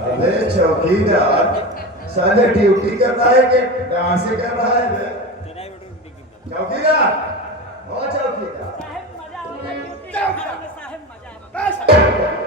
अबे चौकीदार साले ड्यूटी कर रहा है कि डांस कर रहा है बे? चौकीदार ओ चौकीदार साहब मजा होगा ड्यूटी में साहब मजा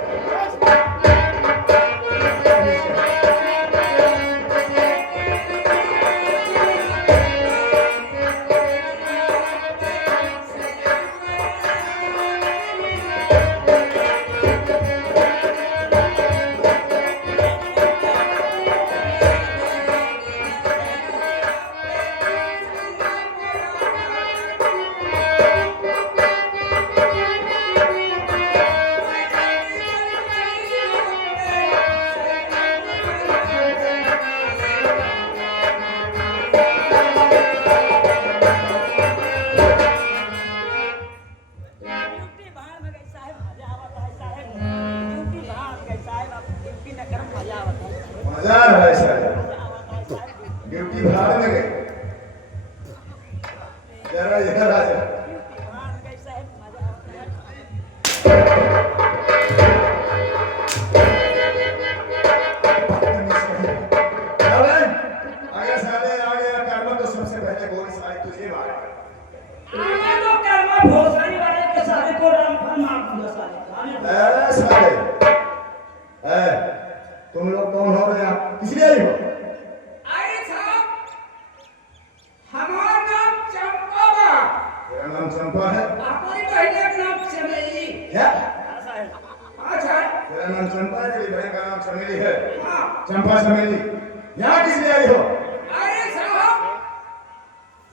ड्यूटी बाहर में गई साहब मजा आवत है साहब ड्यूटी बाहर गई साहब अब ड्यूटी में करम मजा आवत है मजा आ रहा है साले मजा आवत है साहब ड्यूटी बाहर में गए जरा इधर आ जा ड्यूटी बाहर में गई साहब मजा आवत है अगर साले आ गया कर्म तो सबसे पहले गोली साले तुझे मारेगा आने तो कर्मा भोसड़ी वाले के सारे को रामफल मार दूंगा साले ए साले ए तुम लोग कौन हो रहे हैं किस लिए आई हो अरे साहब हमारा नाम चंपा बा तेरा नाम चंपा है आपकी बहन का नाम चमेली क्या हाँ साहब अच्छा तेरा नाम चंपा है तेरी बहन का नाम चमेली है हाँ चंपा चमेली यहाँ किस लिए आई हो अरे साहब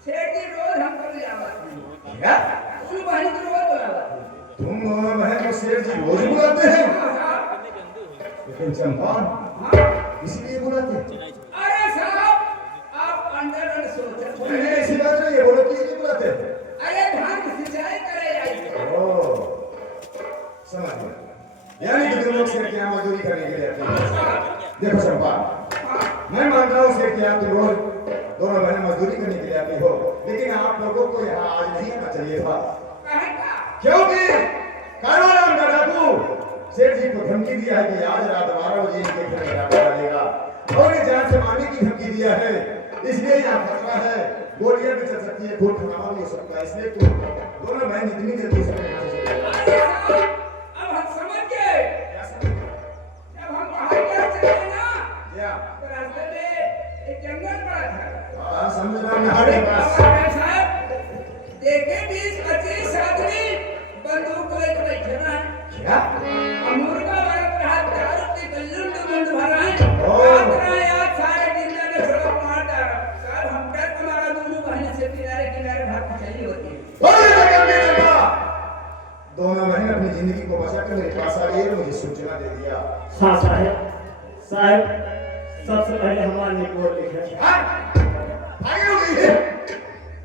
सेठ जी रोज हमको बुलावा क्या उन बहन को रोज बुलावा तुम दोनों बहन को शेर जी रोज बुलाते हैं हाँ साहब लेकिन चंपा हाँ इसलिए बुलाते हैं अरे साहब आप अंदर सोच नहीं ऐसी बात नहीं है बोलो किस लिए बुलाते हैं अरे धान की सिंचाई करे आई ओ समझ गया यानी कि तुम लोग शेर के यहाँ मजदूरी करने के लिए आते हैं देखो चंपा मैं मानता हूँ शेर के यहाँ तुम रोज दोनों बहनें मजदूरी करने के लिए आती हो लेकिन आप लोगों को यहाँ आज नहीं आना चाहिए था कहेगा क्योंकि कारोबार का डाकू सेठ जी को धमकी दिया है कि आज रात 12 बजे इनके घर में डाका डालेगा और ये जान से मारने की धमकी दिया है इसलिए यहाँ खतरा है गोलियां भी चल सकती है खून खराबा भी हो सकता है इसलिए तुम दोनों बहन इतनी जल्दी से यहाँ से चले जाओ। अरे साहब अब हम समझ गए क्या समझ गए? जब हम बाहर क्या चले ना क्या तो रास्ते में एक जंगल पड़ा था समझ रहा हूँ हमारे पास साहब देखे 20-25 आदमी बंदूक लेकर बैठे हैं क्या मुर्गा बरत रहा दारू की गल्लुंड मुंड भरा है ओ। रात ना यार सारे दिन में सड़क मार डाला सर हम क्या तुम्हारा दोनों बहन से किनारे किनारे भाग चली होती है बोले लगा के चंपा दोनों बहन अपनी जिंदगी को बचाकर मेरे पास आ गई और मुझे सूचना दे दिया हाँ साहब साहब सबसे पहले हमारे रिपोर्ट लिखे हाँ? आगे हो गई है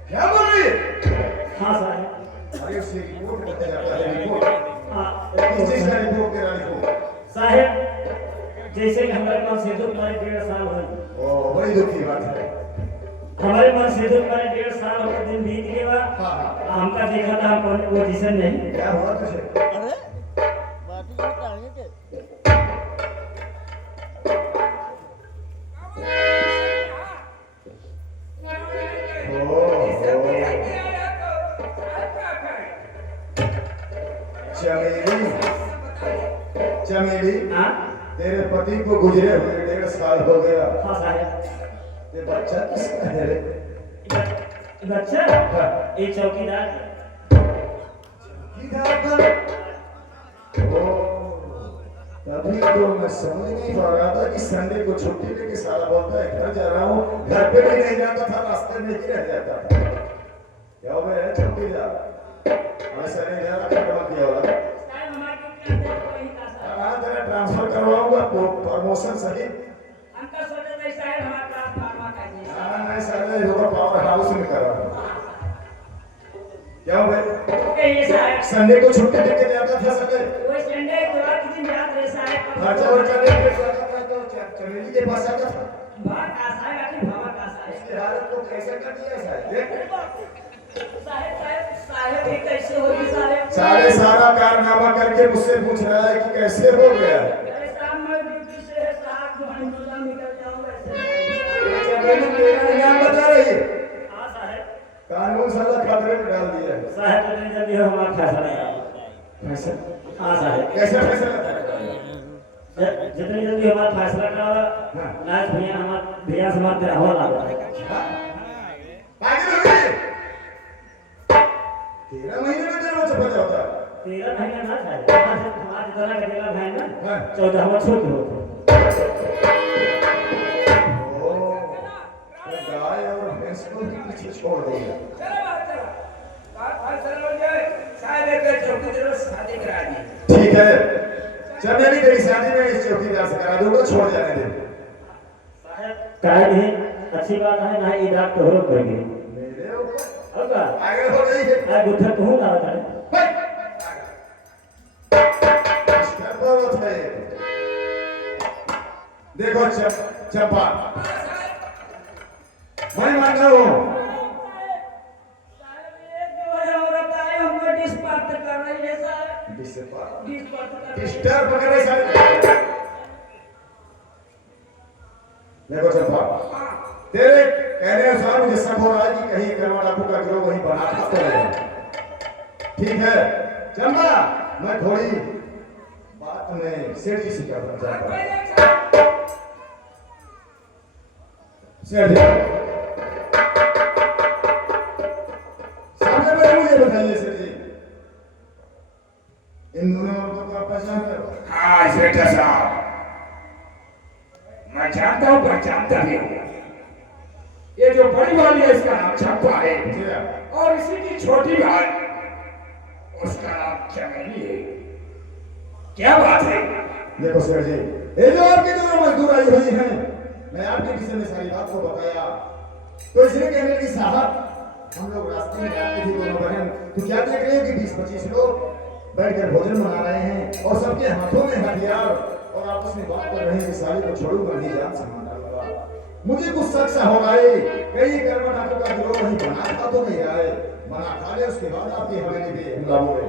क्या बोल रही है हाँ साहब अरे उससे रिपोर्ट बताया जाता है रिपोर्ट हाँ किस चीज का रिपोर्ट तेरा रिपोर्ट साहब जैसे कि हमारे पास सेतु तुम्हारे 1.5 साल हो ओ बड़ी दुख की बात है हमारे पास सेतु तुम्हारे 1.5 साल हो दिन बीत गया हाँ हाँ हमका देखा था हम पोजीशन नहीं क्या हुआ तुझे चमेली चमेली हाँ तेरे पति को गुजरे हुए 1.5 साल हो गया हाँ साहब ये बच्चा किसका है रे बच्चा हाँ। ये चौकीदार किधर का ओ तभी तो मैं समझ नहीं पा रहा था कि संडे को छुट्टी लेके साला बोलता है घर जा रहा हूँ घर पे भी नहीं जाता था रास्ते में ही रह जाता था क्या हो गया छुट्टी जा ऐसा नहीं जा रहा क्या किया होगा साहब हमारे ड्यूटी अंदर तो वही था साहब हाँ तेरा ट्रांसफर करवाऊंगा प्रमोशन सही हमका सोचे थे साहब हमारा ट्रांसफार्मर का जी हाँ मैं सारे होगा पावर हाउस में कर रहा हूँ क्या हो गया ओके ये साहब संडे को छुट्टी लेके जाता था संडे वो संडे इतवार के दिन याद रहे साहब खर्चा वर्चा लेके जाता था तो चमेली के पास आता था बहुत आशा है कि भावा का साहब इसकी हालत को कैसे कर दिया साहब साहब ये कैसे होगी साहब सारे सारा कारनामा करके मुझसे पूछ रहा है कि कैसे हो गया अरे शाम में ड्यूटी से है साहब कानून साला खतरे में डाल दिया है। साहब जितनी जल्दी हो हमारा फैसला कराओ। कैसे हाँ साहब, कैसे फैसला करेगा? जितनी जल्दी हमारा फैसला कराओ। नाच भैया हमारा भैया से हमारा तेरा हवा लगा। पागल हो गए? 13 महीने में तेरा बच्चा पैदा होता है। 13 महीने ना खाए हमारे जितना गरीला भाई ना हाँ। 14 हमारा छोट होते। गाय और भैंस को भी पीछे छोड़ देगा। चलो बात चलो बात फैसला हो जाए साहब एक चौकीदार से शादी करा दी। ठीक है, जब मेरी तेरी शादी में इस चौकीदार से करा दूंगा, छोड़ जाने दे। काहे नहीं अच्छी बात है ना, ये डाक तो हो पड़ेगी मेरे ऊपर अब का आगे हो गई है। आ गुत्था तो हूं लाता है। बहुत है। देखो चंपा, मैं मान रहा हूँ। साहब ये जो है औरत आई हमको डिस्पर्ट कर रही है साहब। डिस्पर्ट कर रही है। डिस्टर्ब करे सारे। देखो चंपा, तेरे कहने अनुसार मुझे शक हो रहा है कि कहीं करवा डाकू का गिरोह वहीं बना था तो नहीं। ठीक है चंपा, मैं थोड़ी बात में सेठ जी से करना चाहता हूँ। सेठ जी, सबसे पहले मुझे बताइए सेठ जी, इन दोनों औरतों को आप पहचानते हो? हाँ सेठ साहब, मैं जानता हूँ, पहचानता भी हूँ। ये जो बड़ी वाली है इसका नाम चंपा है जी हाँ। और इसी की छोटी बहन उसका नाम चमेली है। क्या बात है? देखो सर जी, ये जो आपके दोनों मजदूर आई हुई हैं, मैं आपके विषय में सारी बात को बताया तो इसने कहने की साहब, हम लोग रास्ते में आते थे दोनों बहन, तो क्या देख रहे हैं कि 20-25 लोग बैठकर भोजन बना रहे हैं और सबके हाथों में हथियार और आपस में बात कर रहे हैं कि साली को छोड़ूंगा नहीं, जान से मार डालूंगा। मुझे कुछ शक सा हो रहा है कहीं करवा डाकू का गिरोह वहीं बना खा तो नहीं रहा है, बना खा ले उसके बाद आपकी हवेली पे हमला हो गए।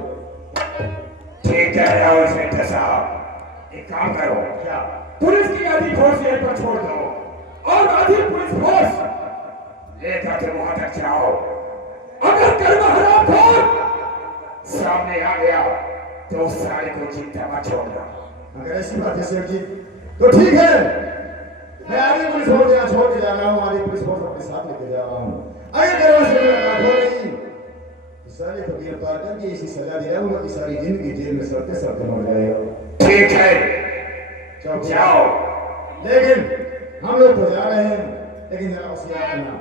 ठीक है और सेठ साहब, एक काम करो, क्या? पुलिस की आधी फोर्स यहीं पर छोड़ दो और आधी पुलिस फोर्स लेकर के वहां तक जाओ। अगर कर्म हराम खोर सामने आ गया तो उस साले को जिंदा मत छोड़ना। अगर ऐसी बात है सेठ जी तो ठीक है, मैं आधी पुलिस फोर्स यहाँ छोड़ के जा रहा हूँ, आधी पुलिस फोर्स अपने साथ लेके जा रहा हूँ। अगर करवा से मुलाकात हो नहीं तो साले को गिरफ्तार करके इसी सजा दिलाऊंगा कि सारी जिंदगी जेल में सड़ते सड़ते मर जाएगा। ठीक है चलो जाओ। लेकिन हम लोग तो जा रहे हैं, लेकिन जरा होशियार रहना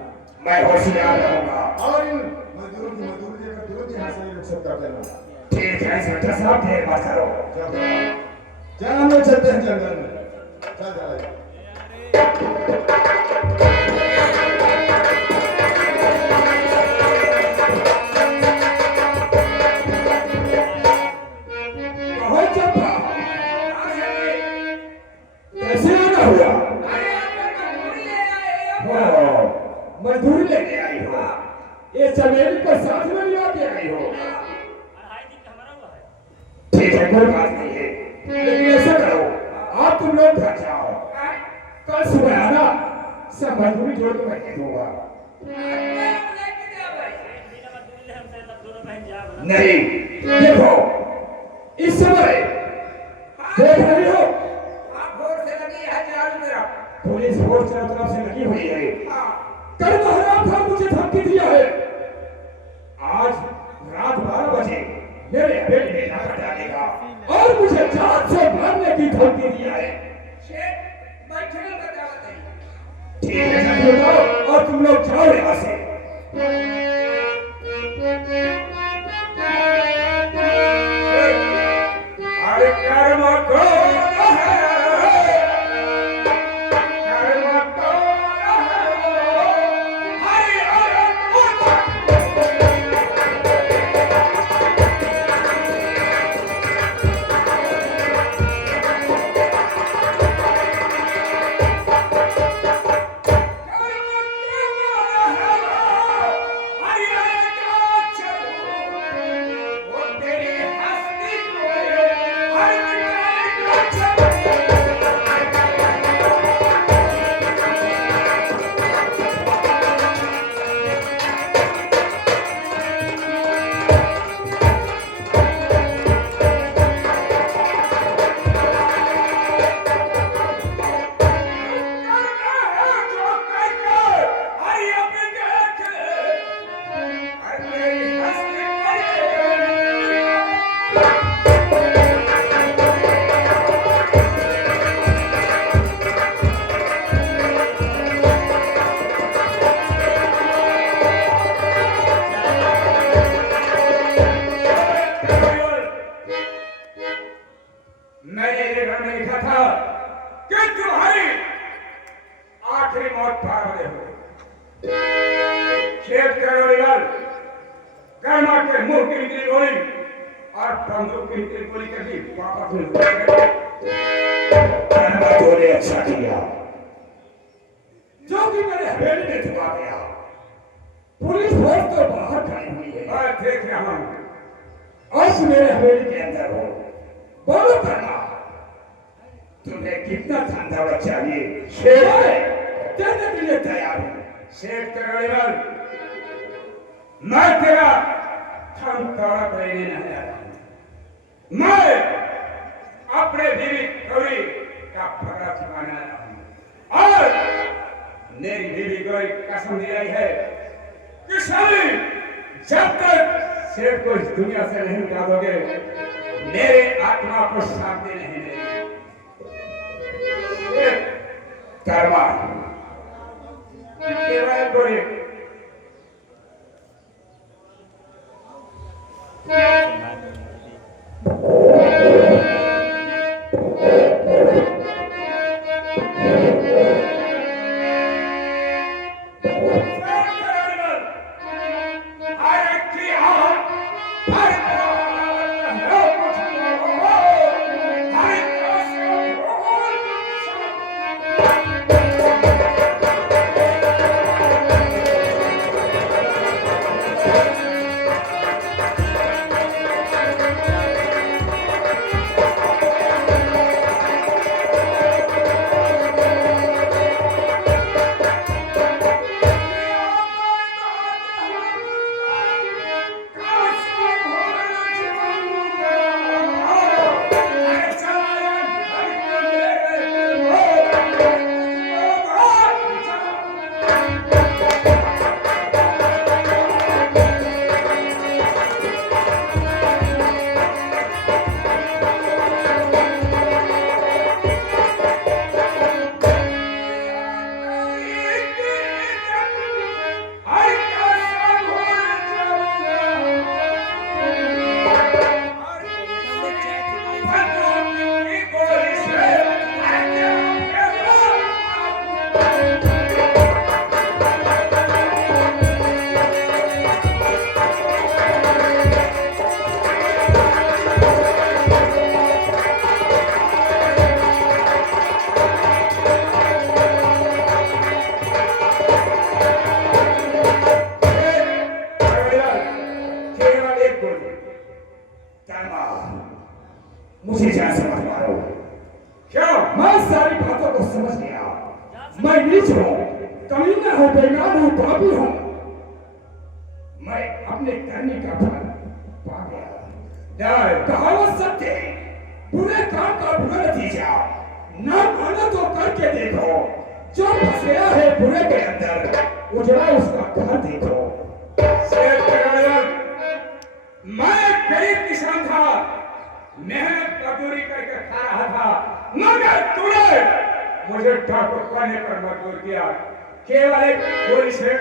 मैं होशियार रहूंगा। और इन मजदूरों की मजदूरी लेकर तुरंत यहाँ से ये लोग सब कर लेना। ठीक है सेठ साहब, देर मत करो। चल हम लोग चलते हैं जंगल में। चल चल बहुत चंपा, कैसे आना हुआ? मजदूरी लेने आई हो, ये चमेली को साथ में लिया के आई हो। ठीक है कोई बात नहीं है, लेकिन ऐसा करो आप तुम लोग घर जाओ, कल सुबह आना, सब मजदूरी जोड़ के मैं दे दूंगा। नहीं देखो इस समय देख रही हो पुलिस फोर्स चारों तरफ से लगी हुई है। कल महाराज था मुझे धमकी दिया है, आज रात 12 बजे मेरे हवेली में नजर डालेगा और मुझे जान से मारने की धमकी दिया है। ठीक है जाओ जाओ और तुम लोग जाओ यहाँ से। अरे कर्म कौन है? कर्म कौन है? हरि मैंने ये घर में लिखा था कि तुम्हारी आखिरी मौत 12 बजे हो। खेत करोड़ीवाल कर्मा के मुंह की निकली गोली और बंदूक की निकली गोली करके वापस मिल गए। अच्छा किया जो कि मेरे हवेली में छुपा गया। पुलिस फोर्स तो बाहर खड़ी हुई है और देख रहा हूं। आज मेरे हवेली के अंदर हो। बोलो कर्मा, तुम्हें कितना धन दौलत चाहिए? देने के लिए तैयार हूं। शेख करोड़ीवाल, मैं तेरा धन दौलत लेने नहीं आया हूं। मैं अपने बीवी गौरी का भगड़ा चुकाने आया हूं और मेरी बीवी गौरी कसम दी रही है कि शादी जब तक शेख को इस दुनिया से नहीं मिटा दोगे मेरे आत्मा को शांति नहीं मिलेगी। कर्मा केवल गौरी मुझे क्या समझ पा रहा हूं? क्या मैं सारी बातों को समझ गया। मैं नीच हूं, कमीना हूं, बेईमान हूं, पापी हूं। मैं अपने करने का फल पा गया। कहावत सत्य है, बुरे काम का बुरा नतीजा ना मानो तो करके देखो। जो फंस गया है बुरे के अंदर उजड़ा उसका घर देखो। मैं गरीब किसान था, मेहनत मजदूरी करके खा रहा था, मगर तूने मुझे ठाकुर करने पर मजबूर किया। केवल एक गोली से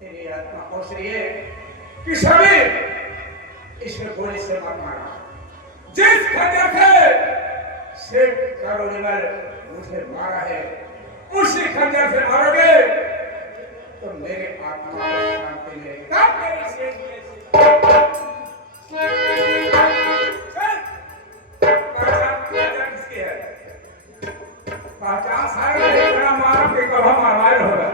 तेरी आत्मा पहुंच रही है कि सभी इसमें गोली से मत मारा। जिस खंजर से शेख करोड़ीवाल मुझे मारा है उसी खंजर से मारोगे तो मेरे आत्मा को शांति मिलेगी। तब मेरी शेख पहचान किसकी है? पहचान सारे इतना मारा कि कब हम आवाज होगा।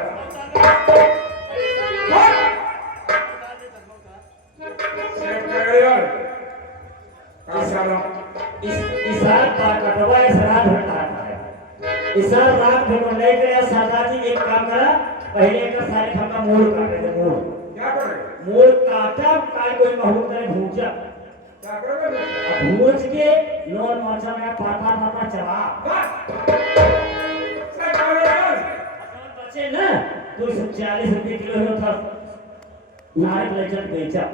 रात में नहीं करे सरदार जी एक काम करा, पहले का सारे खम का मूल काट रहे थे। मूल क्या कर रहे? मूल काटा काट कोई बहुत करे भूजा क्या करोगे? भूज के लोन मरचा में पाता पाता चला बचे ना 240 रुपए किलो था नारियल लेचर बेचा।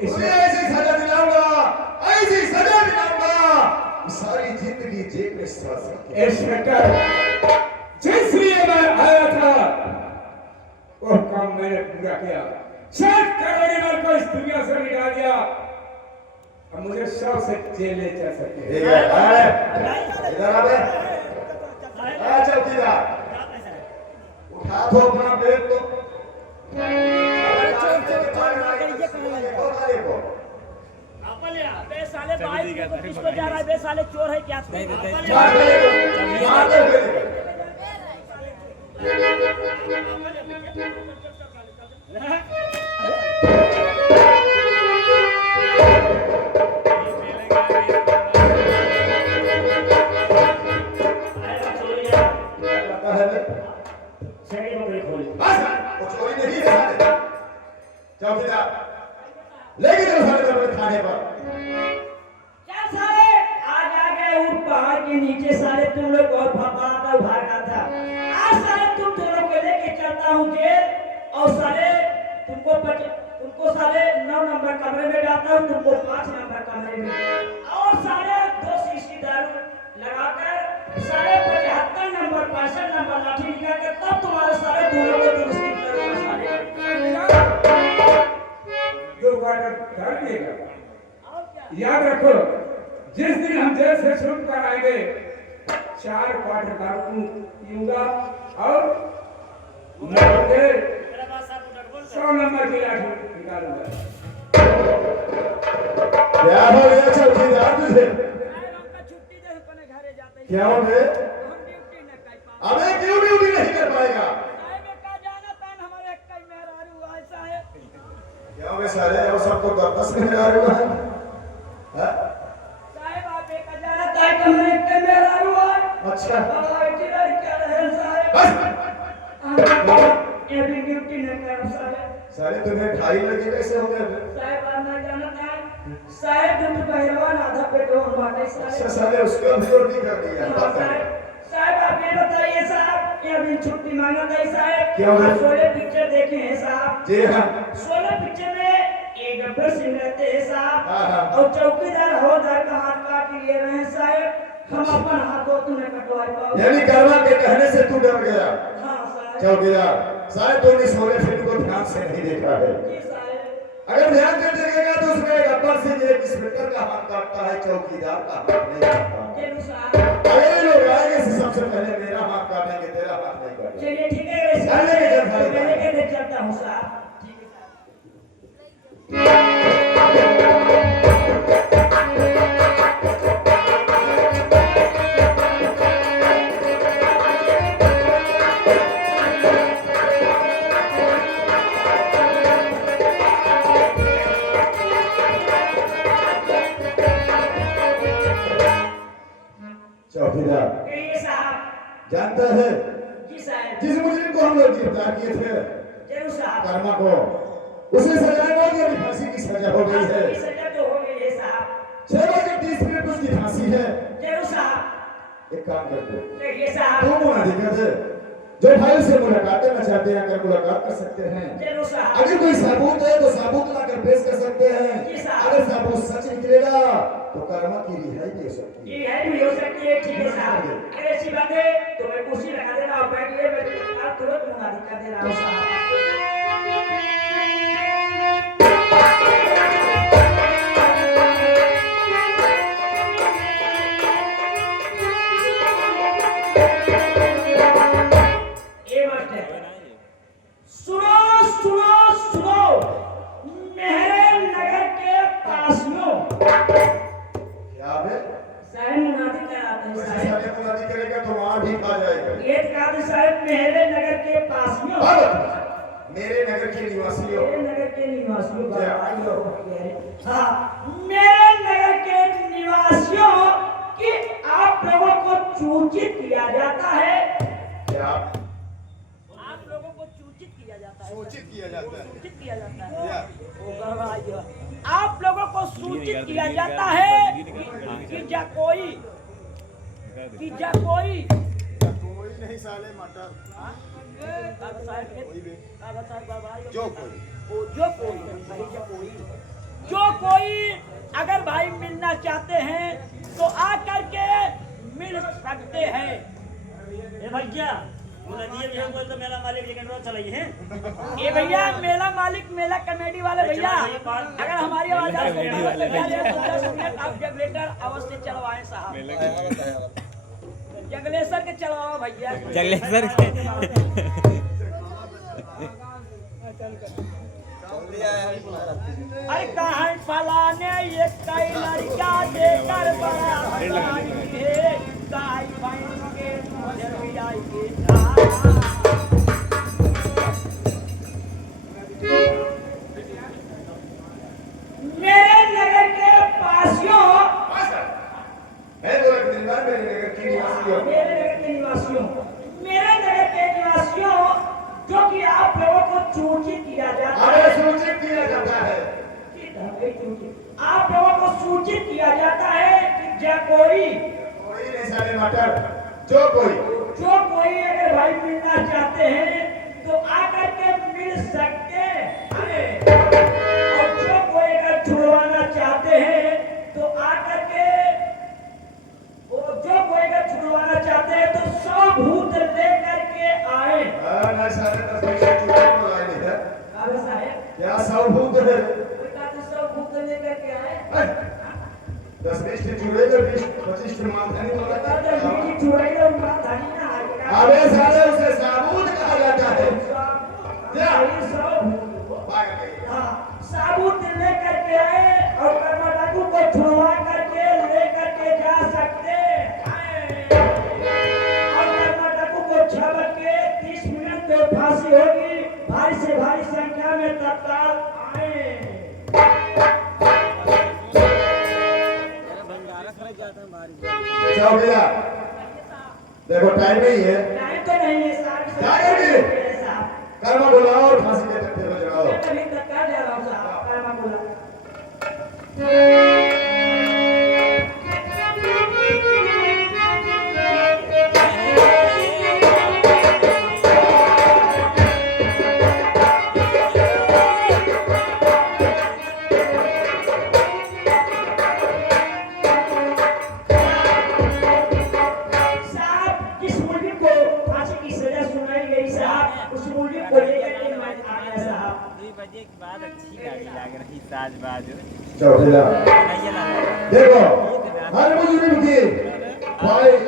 उन्हें ऐसी सजा दिलाऊंगा, ऐसी सजा दिलाऊंगा, सारी जिंदगी जेल में सड़ सके। इंस्पेक्टर, जिस लिए मैं आया था वो काम मैंने पूरा किया। 7 क्रिमिनल को इस दुनिया से मिटा दिया। अब मुझे 100 से जेल ले जा सकते हैं। ठीक है, इधर आ बे। चौकीदार, उठा दो अपना बैग तो। बे साले बाइक को किसको जा रहा है? बे साले चोर है क्या? मार दे चौकीदार लेके चलो साले थाने पर। क्या साले आज आ गए ऊट पहाड़ के नीचे? साले तुम लोग बहुत भागा भागा था। आज साले तुम दोनों को लेके चलता हूँ जेल और साले तुमको साले 9 नंबर कमरे में डालता हूँ, तुमको 5 नंबर कमरे में, और साले 2 शीशी दारू लगाकर साले 75 नंबर 65 नंबर लाठी निकाल कर तब तुम्हारे सारे दोनों को दुरुस्ती करूंगा। साले 2 क्वार्टर कर दिएगा। याद रखो, जिस दिन हम जेल से छूट कर आएंगे 4 क्वार्टर दारू पीऊंगा और 100 नंबर की लाठी निकालूंगा। क्या हो गया चौकीदार तुझे? छुट्टी दे अपने घरे जाते हैं। क्या हो गए? हम ड्यूटी न कर पाए। अबे क्यों ड्यूटी नहीं कर पाएगा? साहब का जाना तान हमारे कई मेहरारू ऐसा है। क्या हो गए साले? और सबको वापस में आ रहा है? हाँ? साहब आप एक जाना तान हमारे कई मेहरारू है। अच्छा क्या रहे साहब? बस ये भी ड्यूटी न कर साहब। साले तुम्हें 2.5 लगे कैसे हो गए? साहब आना जाना तान साहब तुम पहलवान आधा पेट्रोल बाटे अच्छा साहब। साले उसको भी और नहीं कर दिया। साहब आप ये बताइए साहब, ये अभी छुट्टी मांगा था साहब। क्यों है? शोले पिक्चर देखे हैं साहब? जी हाँ। शोले पिक्चर में एक गब्बर सिंह रहते हैं साहब हाँ, हाँ। और चौकीदार हवलदार का हाथ काट लिए रहे हैं साहब। हम अपन हाथों तुम्हें कटवाई पाओ। यानी करवा के कहने से तू डर गया हाँ साहब। चौकीदार। साले तूने शोले फिल्म को ध्यान से नहीं देखा है। जी साहब। अगर ध्यान से देखेगा तो उसमें गब्बर सिंह एक इंस्पेक्टर का हाथ काटता है, चौकीदार का हाथ नहीं काटता। चलो साहब। अगर ये लोग आएंगे सबसे पहले मेरा हाथ काटेंगे, तेरा हाथ नहीं काटेंगे। चलिए ठीक है चलने के जब भाई मैं लेके चलता हूँ साहब। ठीक है साहब। चौकीदार कहिए साहब। जानता है जी साहब। जिस मुजरिम को हम लोग गिरफ्तार किए थे जरूर साहब। कर्मा को, उसे सजा हो गई, अभी फांसी की सजा हो गई है। फांसी की सजा तो हो गई है साहब। 6:30 उसकी फांसी है। जरूर साहब। एक काम कर दो, कहिए साहब। तुम होना दिक्कत है जो भाई से मुलाकात करना चाहते हैं अगर मुलाकात कर सकते हैं। जरूर साहब। अगर कोई सबूत है तो सबूत लाकर पेश कर सकते हैं। जी साहब। अगर सबूत सच निकलेगा तो कर्मा की रिहाई भी हो सकती है। ये है भी हो सकती है। ठीक है साहब। अगर ऐसी बात है तो मैं कुर्सी लगा दे रहा हूँ, बैठिए, मैं तुरंत मुनादी कर दे रहा हूँ साहब। ये मास्टर सुनो सुनो सुनो, मेरे नगर के पासियों क्या है? साहब मुनादी कराते हैं वैसे साहब। साले मुनादी करेगा तो वहां भी खा जाएगा। ये कादी साहब मेरे नगर के पासियों, अब मेरे नगर के निवासियों, मेरे नगर के निवासियों, क्या? हाँ मेरे नगर के निवासियों कि आप लोगों को सूचित किया जाता है। क्या आप लोगों को सूचित किया जाता है। सूचित किया जाता है? सूचित किया जाता है। क्या? ओ गवाह, आप लोगों को सूचित किया जाता है कि जा कोई कोई नहीं साले मटर जो कोई जो कोई जो कोई अगर भाई मिलना चाहते हैं तो आकर के मिल सकते हैं। ए भैया वो नदिया भी हम तो मेरा मालिक लेकिन रोज चलाई है। ये भैया मेला मालिक मेला कमेटी वाले भैया, अगर हमारी आवाज आप सुनना है तो क्या है, तो 10 मिनट आप जनरेटर अवश्य चलवाएं साहब। जगलेश्वर के चलवाओ भैया, जगलेश्वर के अरे कहाँ फलाने ये कई लड़का देकर बड़ा हसाई है, गाय भैंस के जरिया के मेरे नगर के पासियों, मैं गोरख दिलदार मेरे नगर की निवासी हूँ। मेरे नगर के निवासियों, मेरे नगर के निवासियों, जो कि आप लोगों को सूचित किया जाता है, अरे सूचित किया जाता है, आप लोगों को सूचित किया जाता है कि जब कोई नहीं सारे मटर, जो कोई अगर भाई मिलना चाहते हैं तो आकर के मिल सकते हैं, और जो कोई अगर छुड़वाना चाहते हैं तो आकर के, जो कोई अगर छुड़वाना चाहते हैं तो 100 भूत लेकर के आए। ना सारे 10 पैसे चुकाने को लाए हैं। काबे साहब क्या 100 भूत है? बेटा तो 100 भूत लेकर के आए। 10-20 चूड़े का 20-25 मानधानी बता होता दे है। बीड़ी छुड़ाई और मानधानी ना आएगा। अबे साले उसे साबूत कहा जाता है। साबुत लेकर के आए और कर्मडाकू को छुड़वा करके लेकर के जा सकते हैं, और कर्मडाकू को छबक के 30 मिनट में फांसी होगी। भारी से भारी संख्या में तत्काल आए। जाओ भैया, देखो टाइम नहीं है, टाइम तो नहीं है साहब, जाएंगे। साहब कर्म बुलाओ और फांसी के तख्ते पर चढ़ाओ। मैं अभी तक कर जा रहा हूँ साहब, कर्मा बोला। साहब जिस मुल्क को फांसी की सजा सुनाई गई साहब, उस मुल्क को लेकर के मैं आया साहब। 2 बजे के बाद अच्छी गाड़ी लग रही साज बाज। जाओ भैया, नहीं लगा देखो हर मुजरिम की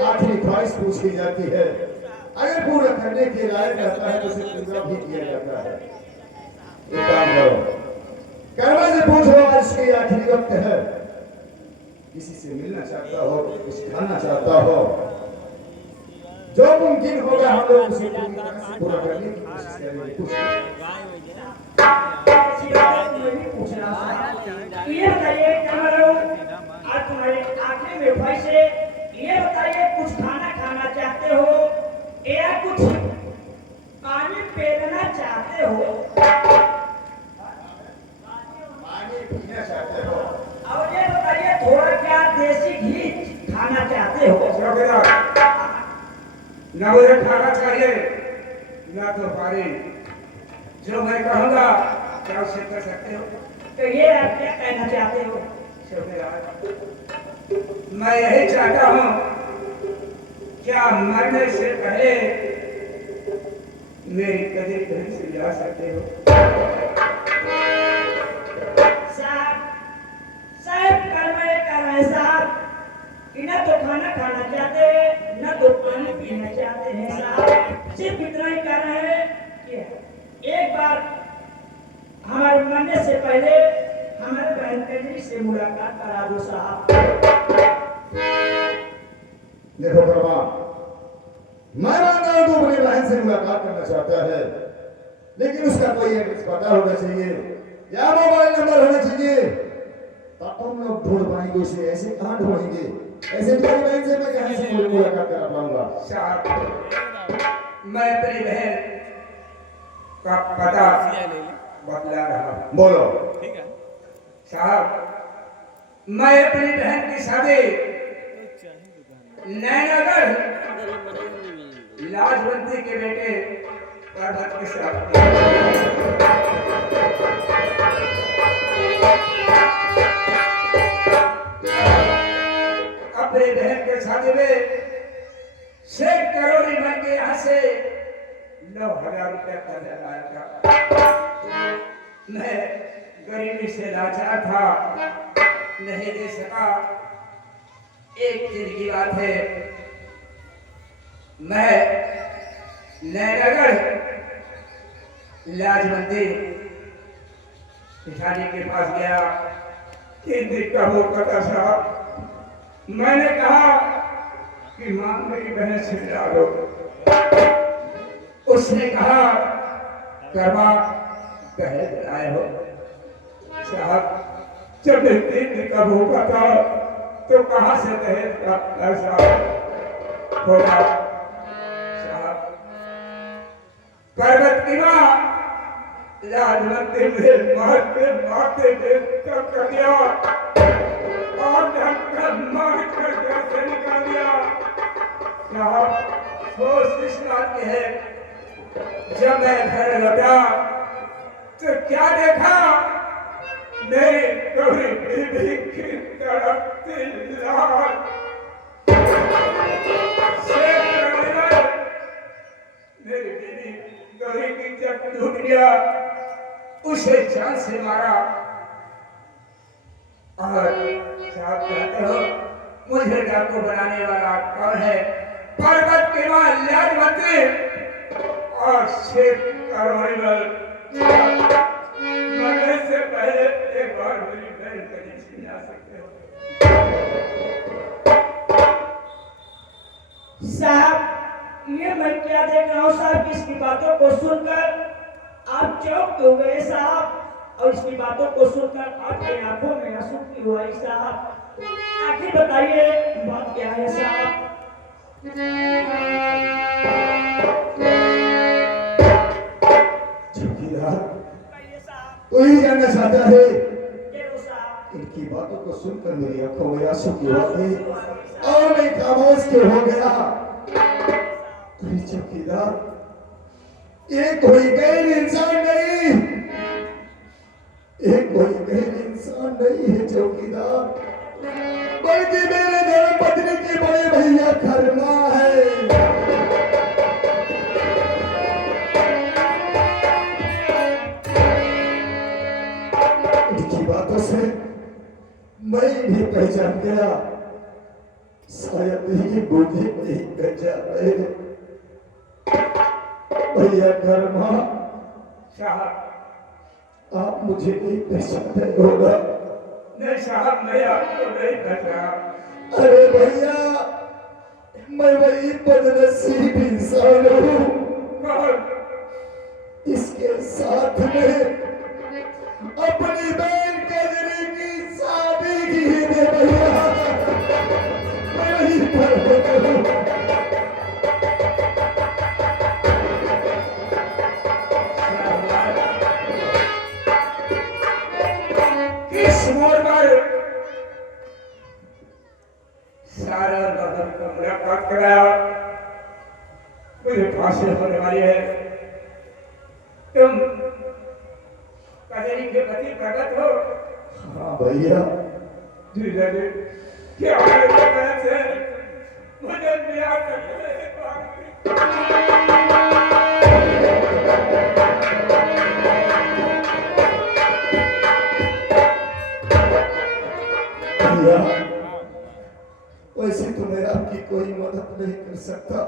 आखिरी ख्वाहिश पूछ ली जाती है, अगर पूरा करने के लायक रहता है तो उसे पूरा भी किया जाता है। एक काम करो, कर्मा से पूछो आज उसकी आखिरी वक्त है, किसी से मिलना चाहता हो, कुछ खाना चाहता हो, जो मुमकिन होगा हम लोग उसे पूरी तरह से पूरा करने की कोशिश करेंगे। कुछ ये बताइए आज तुम्हारे आखिरी में पैसे, ये बताइए कुछ खाना खाना चाहते हो या कुछ पानी पीना चाहते हो, पानी पीना चाहते हो, और ये बताइए थोड़ा क्या देसी घी खाना चाहते हो। ना मुझे खाना चाहिए ना तो पानी, जो मैं कहूँगा क्या उसे कर सकते हो? तो ये आप क्या कहना चाहते हो? मैं यही चाहता हूँ, क्या मरने से पहले मेरी कदर कहीं से जा सकते हो? साहब कर्म कर रहे साहब कि न तो खाना खाना चाहते न तो पानी पीना चाहते हैं साहब, सिर्फ इतना ही कर रहे हैं कि एक बार हमारे मरने से पहले हमारे बहन कजरी से मुलाकात करा दो साहब। देखो कर्मा, मैं मानता हूँ तू अपनी बहन से मुलाकात करना चाहता है, लेकिन उसका कोई एड्रेस पता होना चाहिए या मोबाइल नंबर होना चाहिए, तब हम लोग ढूंढ पाएंगे उसे। ऐसे कहाँ ढूंढेंगे? ऐसे तुम्हारी बहन से मैं कहाँ से मुलाकात करा पाऊंगा? साहब मैं अपनी बहन का पता बतला रहा हूँ। बोलो। साहब मैं अपनी बहन की शादी नैनागढ़ लाजवंती के बेटे पर्वत के साथ शादी में शेख करोड़ी बन के यहाँ से 9,000 रुपया कर्जा लाया था। मैं गरीबी से लाचार था, नहीं दे सका। एक दिन की बात है, मैं नैनागढ़ लाजवंती पिताजी के पास गया। 3 दिन का वो पता साहब, मैंने कहा कि मां मेरी बहन से मिला दो। उसने कहा कर्मा दहेज आए हो साहब। जब 3 दिन का भूखा था तो कहां से दहेज का पैसा होगा साहब। पर्वत की मां लाजवंती में मारते कब कर दिया और ढंकर मार कर घर से निकाल दिया साहब। सोच इस बात की है, जब मैं घर लौटा तो क्या देखा, मेरी गौरी बीबी की तड़पती लाल। मेरी बीबी गौरी की जब डूब गया, उसे जान से मारा। और साहब कहते हो मुझे डाकू बनाने वाला कौन है? पर्वत की मां लाजवंती और शेख करोड़ीमल। मरने से पहले एक बार मेरी बहन कहीं छीन आ सकते हो साहब। ये मैं क्या देख रहा हूँ साहब, इसकी बातों को सुनकर आप चौंक हो गए साहब, और इसकी बातों को सुनकर आपकी आंखों में आंसू क्यों हुआ साहब? आखिर बताइए बात क्या है साहब? चौकीदार वही जानना चाहता है। साहब इनकी बातों को सुनकर मेरी आंखों में आंसू क्यों आते और मैं खामोश क्यों हो गया? अरे चौकीदार, ये कोई गैर इंसान नहीं, ये कोई गैर इंसान नहीं है चौकीदार, बल्कि मेरे धर्म पत्नी की बड़े भैया कर्मा है। इनकी बातों से मैं भी पहचान गया, शायद ही मुझे नहीं पहचान रहे। भैया कर्मा साहब, आप मुझे नहीं पहचानते होगा। नहीं साहब, मैं आपको नहीं पहचाना। अरे भैया, मैं वही बदनसीब इंसान हूँ कौन? इसके साथ में अपनी बहन कजरी की शादी की है भैया। मैं वही पर हूँ। किस मोड़ पर सारा बदन को मुलाकात कराया, मुझे फांसी होने वाली है। तुम कजरी के पति प्रकट हो? हाँ भैया, जी जी, क्या से मुझे ब्याह करने भैया, वैसे तो मैं आपकी कोई मदद नहीं कर सकता,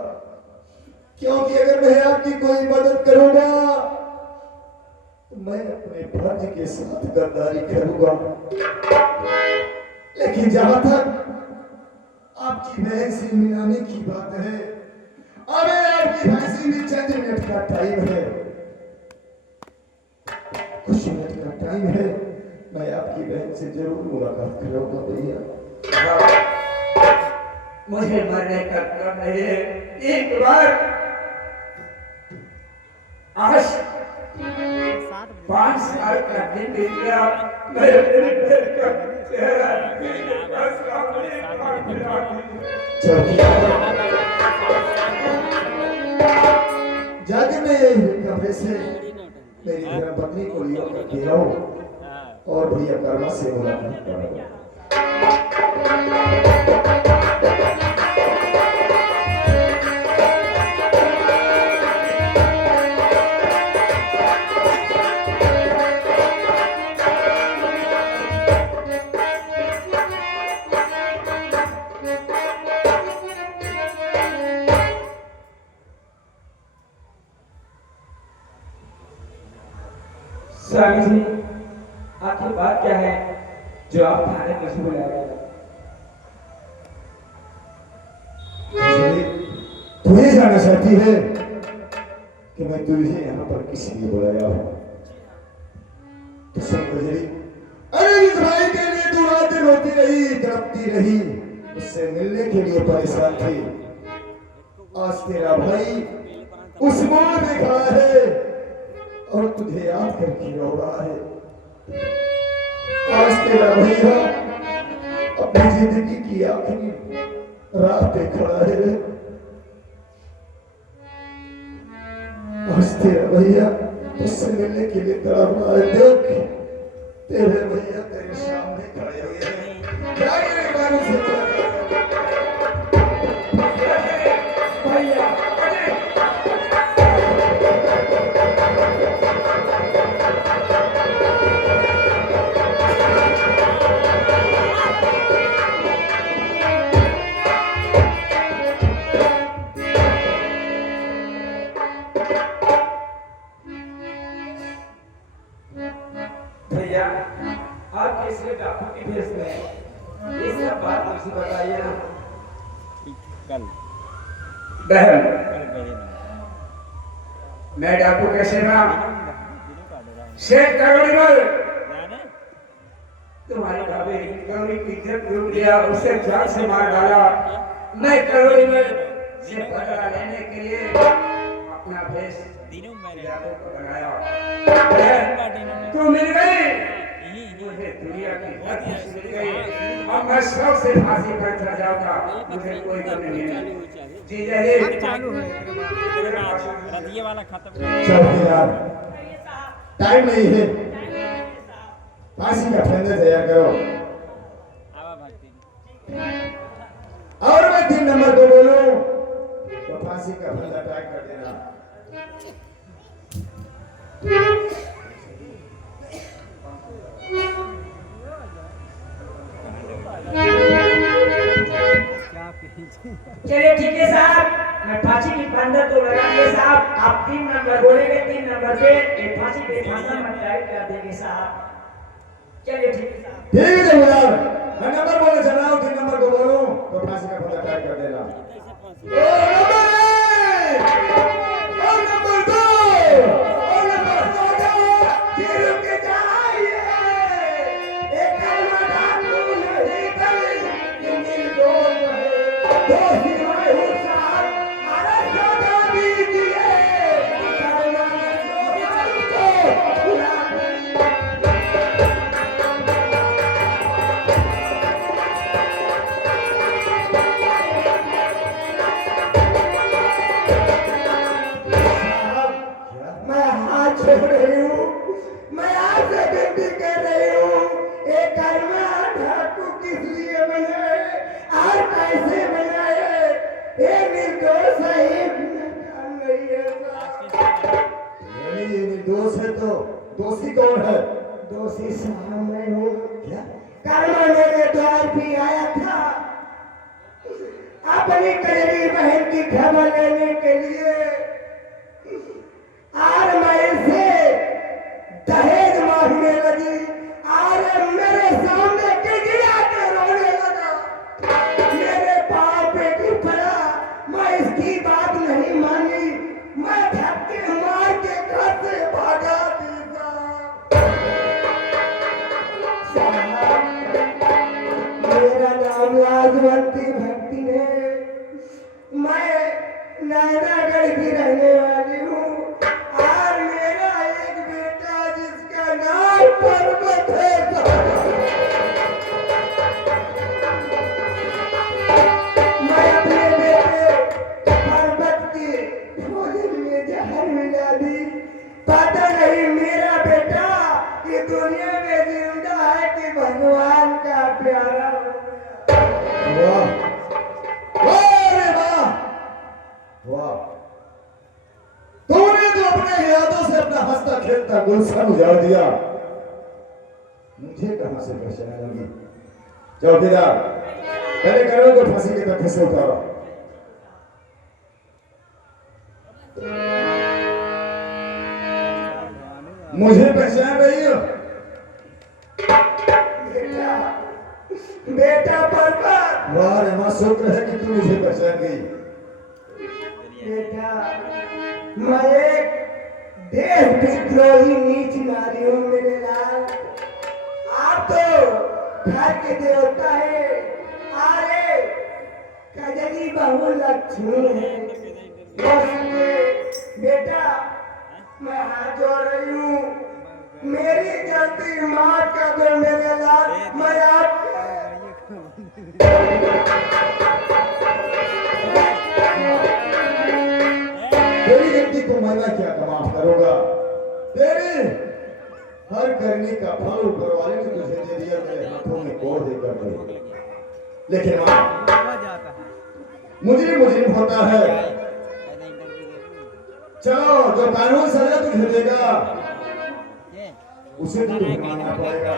क्योंकि अगर मैं आपकी कोई मदद करूंगा तो मैं अपने फर्ज के साथ गद्दारी करूंगा। लेकिन जहां तक आपकी बहन से मिलाने की बात है, अबे आपकी फांसी भी चंद मिनट का टाइम है, कुछ मिनट का टाइम है। मैं आपकी बहन से जरूर मुलाकात करूंगा भैया। मुझे मरने का क्रम नहीं है। एक बार आज 5 साल का दिन बीत गया, मैं अपने बहन का चेहरा जाके मैं कमरे से मेरी धर्मपत्नी को लिया करके आऊं और भैया कर्मा से मुलाकात करूंगा। स्वामी जी, आखिर बात क्या है जो आप थाने मुझे बुलाया गया? तू ये जानना चाहती है कि मैं तुझे यहाँ पर किस लिए बुलाया हूँ? तो सुन बजरी, अरे इस भाई के लिए तू रात दिन रोती रही, तड़पती रही, उससे मिलने के लिए परेशान थी। आज तेरा भाई उस मोड़ में खड़ा है और तुझे याद करके रो रहा है। आज तेरा भैया अपनी जिंदगी की आखिरी राह पे खड़ा है। आज तेरा भैया उससे मिलने के लिए तड़प रहा है। देख तेरे भैया तेरे सामने खड़े हुए हैं। क्या ये बात से भैया भैया आप कैसे डाकू की भेष में ये सब बात मुझे बताइए ना। कल बहन, कल गए मैं डाकू कैसे ना दिनों का दे रहा है शेख करोड़ीमल जाने तुम्हारी भाभी गौरी की इज्जत लूट लिया, उसे जान से मार डाला। मैं करोड़ीमल से बदला लेने के लिए अपना भेष दिनों में डाकू को बनाया। दिनों तू मिल गई, यही मुझे दुनिया की हर खुशी मिल गई। अब मैं शौक से फांसी पर चढ़ जाऊंगा, मुझे कोई गम नहीं है। जी जय चालू है रदिये वाला खत्म चलो यार, टाइम नहीं है, फांसी का फंदा तैयार करो। आवा भक्ति और मैं 3 नंबर को बोलूं तो फांसी का फंदा टाइट कर देना। चलिए ठीक है साहब, मैं फांसी की फंदा तो लगा दिए साहब। आप 3 नंबर बोलेंगे, 3 नंबर पे ये फांसी पे फंदा मैं टाइट कर देंगे साहब। चलिए ठीक है साहब। ठीक है जमींदार, मैं नंबर बोले चला हूं, 3 नंबर को बोलूं तो फांसी का फंदा टाइट कर देना। ओ नंबर 2, ओ नंबर 2, तीर के जाइए, एक कलमा डाकू नहीं बनी, निर्दोष है, दोषी मैं हूं साहब, अरे सजा दीजिए, कलमा निर्दोष खुला मैं हाथ छोड़ रही हूँ, मैं आपसे विनती कर रही हूँ, एक कलमा डाकू किस लिए बने और कैसे बनाए, ये निर्दोष है, ये गुनहगार नहीं है साहब। ये निर्दोष है तो दोषी कौन है? दोषी साहब मैं हूँ। क्या? कलमा मेरे द्वार पे आया था अपनी कजरी बहन की खबर लेने के लिए, और मैं इसे दहेज मांगने लगी और मेरे सामने गिड़गिड़ा के रोने लगा, मेरे पाँव पे गिर पड़ा। मैं इसकी बात नहीं मानी, मैं धक्के मार के घर से भागा दी साहब। मेरा नाम लाजवंती भक्ति है, मैं नैनागढ़ की रहने वाली हूँ और मेरा एक बेटा जिसका नाम पर्वत है। मैं अपने बेटे पर्वत की भोजन में जहर मिला दी, पता नहीं मेरा बेटा ये दुनिया में जिंदा है कि भगवान का प्यारा हो गया। वाह, वाह, तूने तो अपने यादों से अपना हंसता खेलता गुलशन उजाड़ दिया, मुझे कहां से पहचान लगी। चौकीदार, पहले करो को फांसी के तख्ते से उतारो। मुझे पहचान रही हो? बेटा बेटा पर्वत, वाह रमा, शुक्र है कि तू मुझे पहचान गई। बेटा मैं एक देशद्रोही नीच नारी हूँ मेरे लाल। आप तो घर के देवता है, अरे कजरी बहु लक्ष्मी है। बेटा मैं हाथ जोड़ रही हूँ, मेरी गलती माफ कर दो मेरे लाल। मैं आप तेरी गलती को मैं क्या माफ करूंगा? तेरे हर करने का फल ऊपर वाले ने तुझे दे दिया, मेरे हाथों में कोड़ देकर दे। लेकिन मां, मुजरिम होता है। चलो, जो कानून सजा तुझे देगा उसे तुझे मानना पड़ेगा।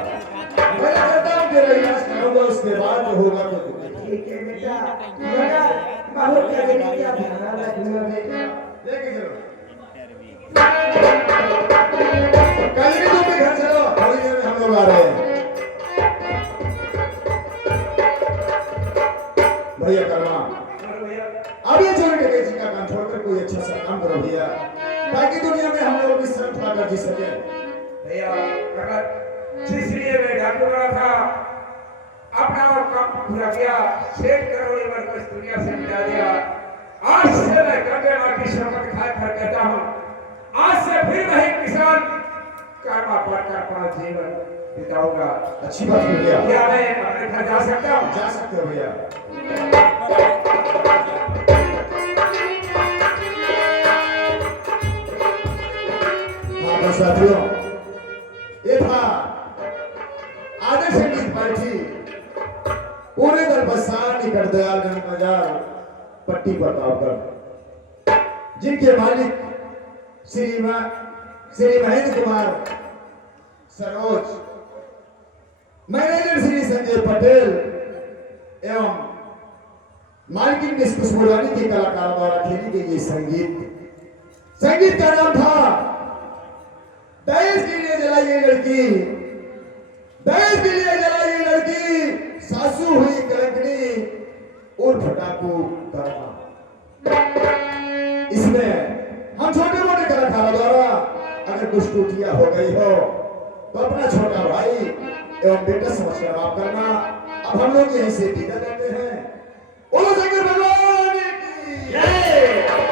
मैं चाहता हूँ तेरा इलाज कराऊंगा, उसके बाद जो होगा तो ठीक है बेटा, मगर बहुत कजरी का ध्यान रखना बेटा। लेके चलो। कजरी तुम भी घर चलो, थोड़ी देर में हम लोग आ रहे हैं। भैया कर्मा, अब ये चोरी डकैती का काम छोड़कर कोई अच्छा सा काम करो भैया, ताकि दुनिया में हम लोग भी शर्म खाकर जी सके। भैया अगर जिस लिए मैं डाकू बना था, अपना और काम पूरा किया, 6 करोड़ वर्ग को इस दुनिया से मिटा दिया। आज से मैं गंगे मां की शपथ खाकर कहता हूँ, आज से फिर मैं किसान कर्मा पढ़कर अपना जीवन बिताऊंगा। अच्छी बात है भैया। क्या मैं अपने घर जा सकता हूँ? जा सकते हो भैया। हाँ तो साथियों, ये था आदर्श संगीत पार्टी पूरे दल बसार निकट दयालगंज बाजार पट्टी प्रतापगढ़, जिनके मालिक श्री महेंद्र कुमार सरोज, मैनेजर श्री संजय पटेल एवं मालकिन मिस खुशबुरानी के कलाकारों द्वारा खेली गई ये संगीत का नाम था दहेज के लिए जलाई गई लड़की, दहेज के लिए जलाई गई लड़की, सासू हुई कलंकनी उर्फ डाकू कर्मा। इसमें हम छोटे मोटे कलाकारों द्वारा अगर कुछ त्रुटियां हो गई हो तो अपना छोटा भाई एवं बेटा समझकर माफ करना। अब हम लोग यहीं से विदा लेते हैं। बोलो शंकर भगवान की जय।